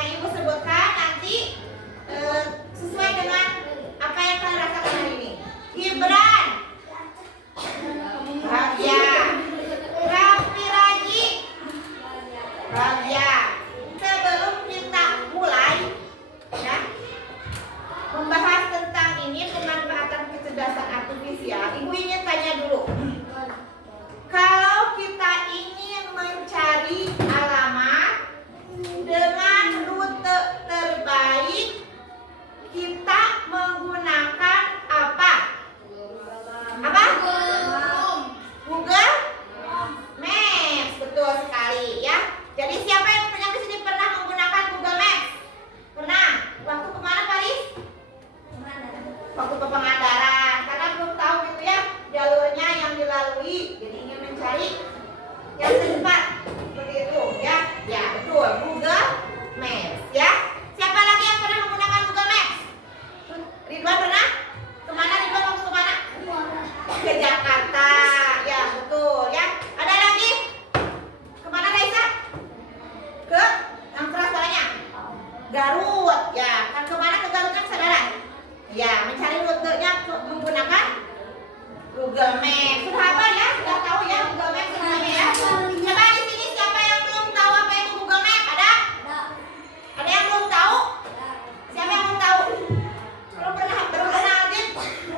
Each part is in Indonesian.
yang Ibu sebutkan nanti sesuai dengan apa yang kalian rasakan hari ini. Gibran, Rabia, Raffi Raji, Rabia. Sebelum kita mulai ya membahas tentang ini pemanfaatan kecerdasan artifisial, Ibu ingin tanya dulu. Kalau kita ingin mencari alamat dengan rute terbaik, kita menggunakan apa? Apa? Google Maps. Betul sekali ya. Jadi siapa yang pernah kesini pernah menggunakan Google Maps? Pernah? Waktu kemana Paris? Waktu ke Pangandaran. Karena belum tahu gitu ya jalurnya yang dilalui. Jadi ingin mencari yang cepat. Seperti itu ya. Ya betul. Google Maps ya. Siapa lagi yang pernah menggunakan Google Maps? Ridwan pernah? Kemana Ridwan waktu kemana? Ke Jakarta. Ya betul ya. Ada lagi? Kemana Raisa? Ke yang keras suaranya? Garut ya. Kan kemana ke Garut kan saudara? Ya mencari rutenya menggunakan Google Maps. Sudah apa ya? Sudah tahu ya Google Maps semuanya ya? Coba di sini siapa yang belum tahu apa itu Google Maps? Ada? Ada yang belum tahu? Siapa yang belum tahu? Belum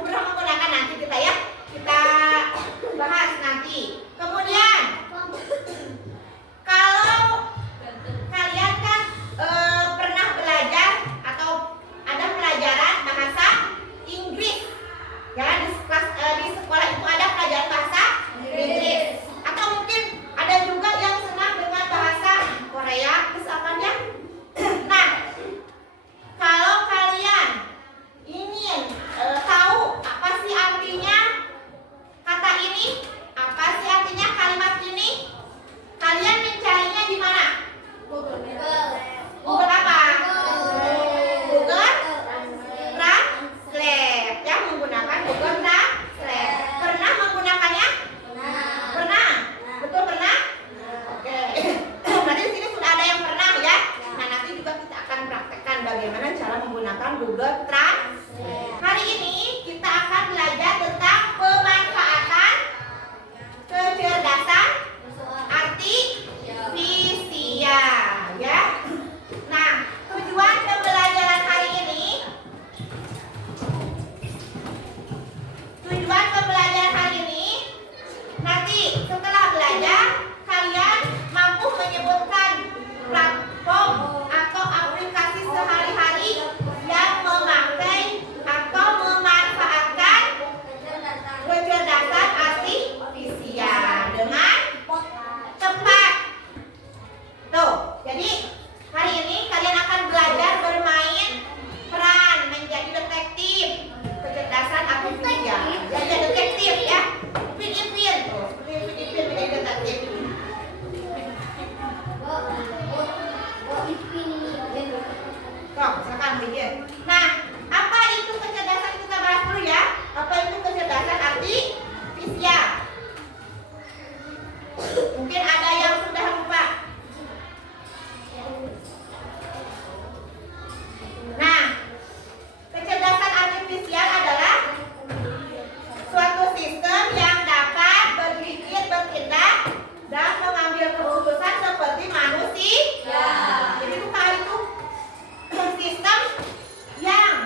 pernah menggunakan, nanti kita ya. Kita bahas nanti. Kemudian kalau kalian kan pernah belajar atau ada pelajaran bahasa Inggris ya di sekolah itu ada pelajaran bahasa Inggris, atau mungkin ada juga yang senang dengan bahasa Korea misalkan ya. Nah, kalau kalian ingin tahu apa sih artinya kata ini, apa sih artinya kalimat ini, kalian mencarinya di mana? Google apa? Google Translate ya, menggunakan Google Translate. Pernah menggunakannya? Pernah? Betul pernah? Oke. Berarti di sini sudah ada yang pernah ya. Nah, nanti juga kita akan praktekkan bagaimana cara menggunakan Google Translate. Hari ini kita akan belajar tentang pemanfaatan kecerdasan artifisial ya. Nah, tujuan pembelajaran hari ini, nanti setelah belajar kalian mampu menyebutkan platform atau aplikasi sehari-hari yang memakai atau memanfaatkan kecerdasan artifisial dengan tepat. Tuh, jadi hari ini kalian akan belajar bermain peran menjadi detektif kecerdasan artifisial. Jadi detektif ya. Ipin tuh. Ipin menjadi detektif. Kok, silakan bikin. Nah, apa itu kecerdasan, kita bahas dulu ya. Apa itu kecerdasan artifisial? Mungkin ada yang sudah lupa. Nah, kecerdasan artifisial adalah suatu sistem yang dapat berpikir, bertindak, dan mengambil keputusan seperti manusia. Jadi itu sistem yang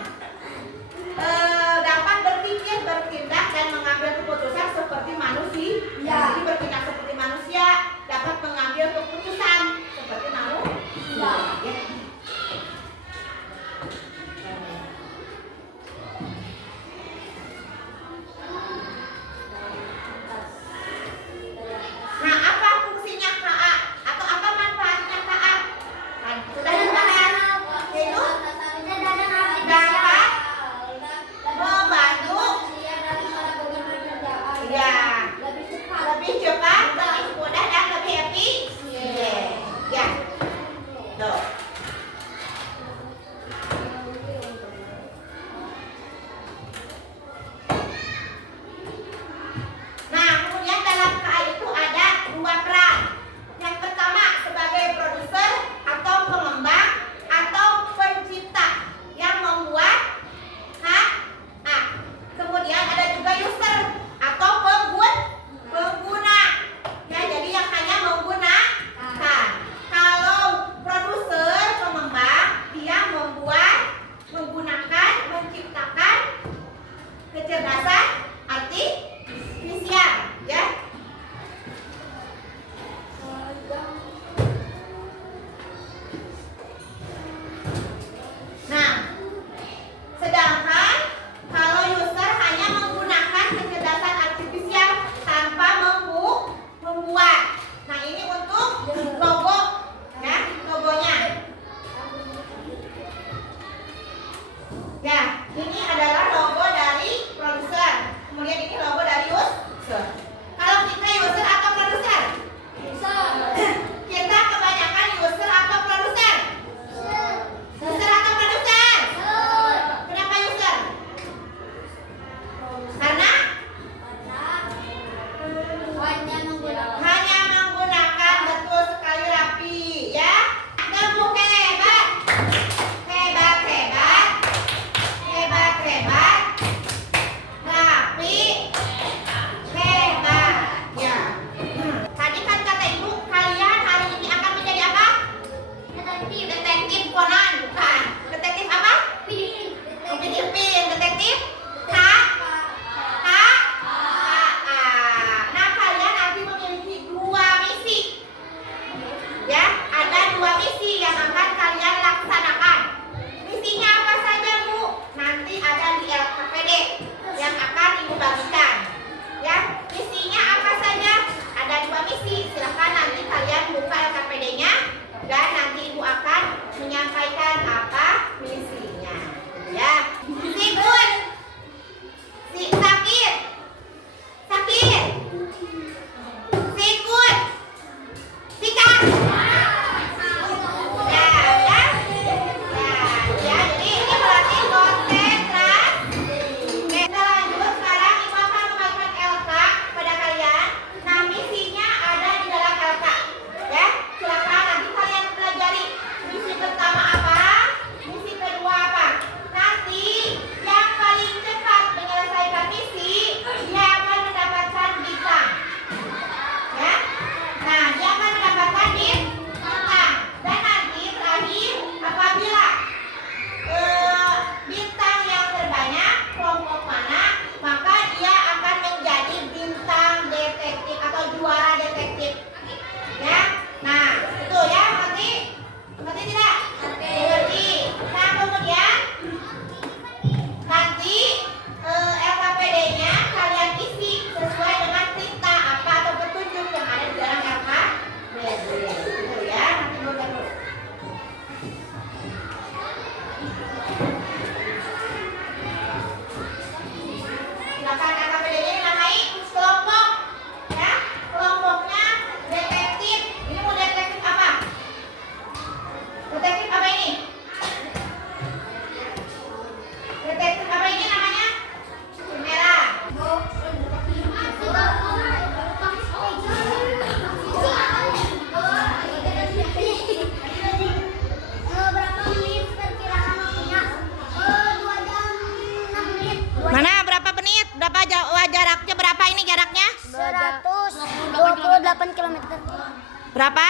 Berapa?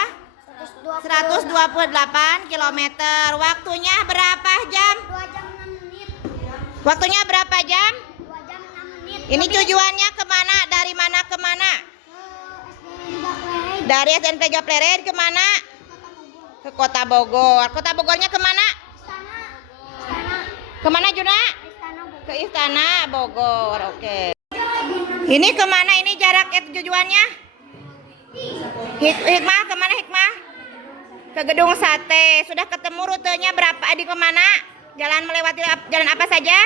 128 kilometer. Waktunya berapa jam? 2 jam 6 menit. Waktunya berapa jam? 2 jam 6 menit. Ini tujuannya kemana? Dari mana ke mana? Dari SDN Gapleret kemana? Ke Kota Bogor. Kota Bogornya kemana? Kemana Juna? Ke Istana Bogor. Oke. Ini kemana? Ini jarak tujuannya? Hikmah kemana Hikmah? Ke Gedung Sate. Sudah ketemu rutenya berapa? Di kemana? Jalan melewati jalan apa saja?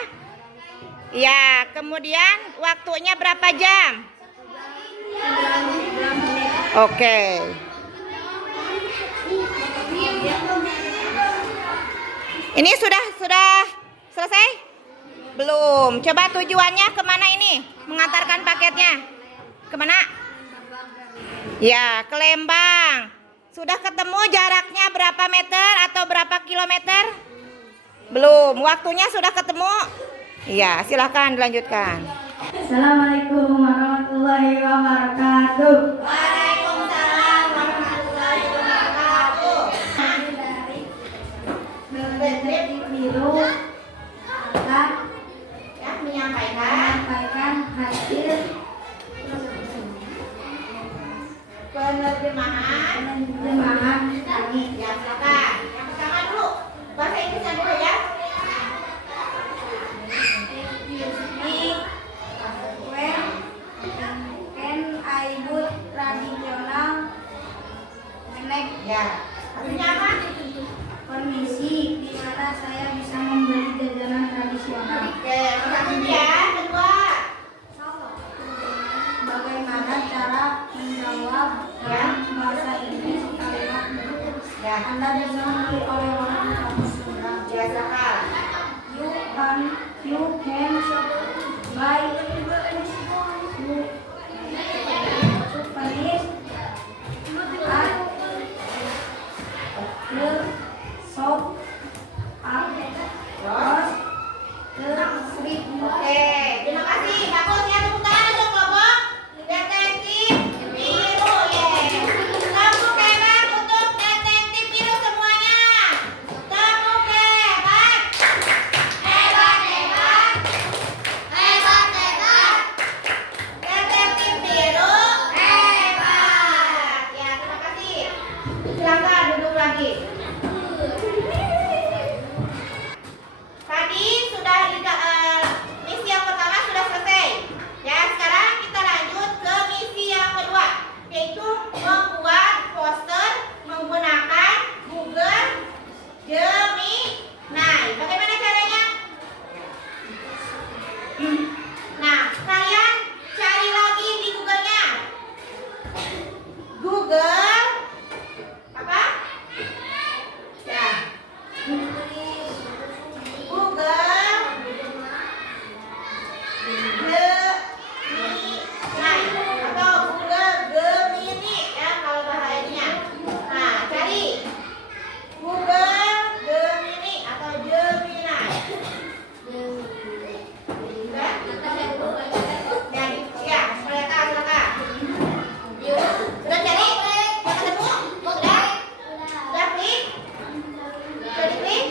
Ya. Kemudian waktunya berapa jam? Oke. Ini sudah selesai? Belum. Coba tujuannya kemana ini? Mengantarkan paketnya? Kemana? Ya, ke Lembang. Sudah ketemu jaraknya berapa meter atau berapa kilometer? Belum. Waktunya sudah ketemu? Iya, silakan dilanjutkan. Assalamualaikum warahmatullahi wabarakatuh. Waalaikumsalam warahmatullahi wabarakatuh. Dari biru akan Ya, menyampaikan hasil penerjemahan kami. Ya, silakan. Yang pertama dulu, bahasa Inggrisnya dulu ya. When I would tradisional menek Ya. Artinya apa? permisi di mana saya bisa membeli jajanan tradisional. Oke, yang satu ya, kedua. Bagaimana cara menjawab dalam bahasa Inggris kalimat berikut? Ya. Anda bisa membeli oleh-oleh di kampus seberang. Ya, silakan. You can buy souvenirs at the shop across the street. Oke, terima kasih. Bagus ya, tepuk tangan untuk kelompok detektif biru. Tepuk hebat untuk detektif biru semuanya. Tepuk hebat. Hebat, hebat. Hebat, hebat. Detektif biru hebat. Ya, terima kasih. Silakan duduk lagi. Tadi sudah misi yang pertama sudah selesai. Ya, sekarang kita lanjut ke misi yang kedua, yaitu membuat poster menggunakan Google Gemini. Bagaimana caranya? Nah, kalian cari lagi di Google-nya. Google apa? Ya. Google Gemini atau Google Gemini ya kalau bahasanya. Nah, cari Google Gemini atau Gemini. Sudah? Ya, silakan. Sudah cari? Sudah ketemu? Sudah? Sudah klik? Sudah diklik?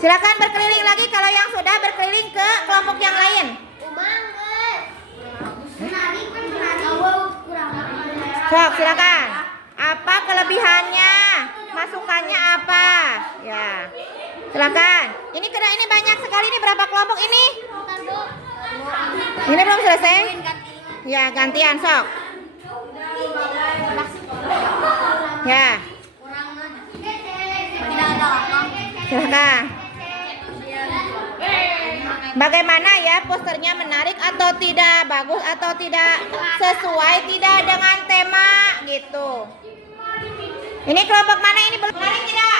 Silakan berkeliling lagi kalau yang sudah berkeliling ke kelompok yang lain. Sok, silakan. Apa kelebihannya? Masukannya apa? Ya. Silakan. Ini banyak sekali, ini berapa kelompok ini? Ini belum selesai? Ya, gantian, sok. Ya. Silakan. Bagaimana ya posternya, menarik atau tidak, bagus atau tidak, sesuai tidak dengan tema gitu. Ini kelompok mana ini, menarik tidak?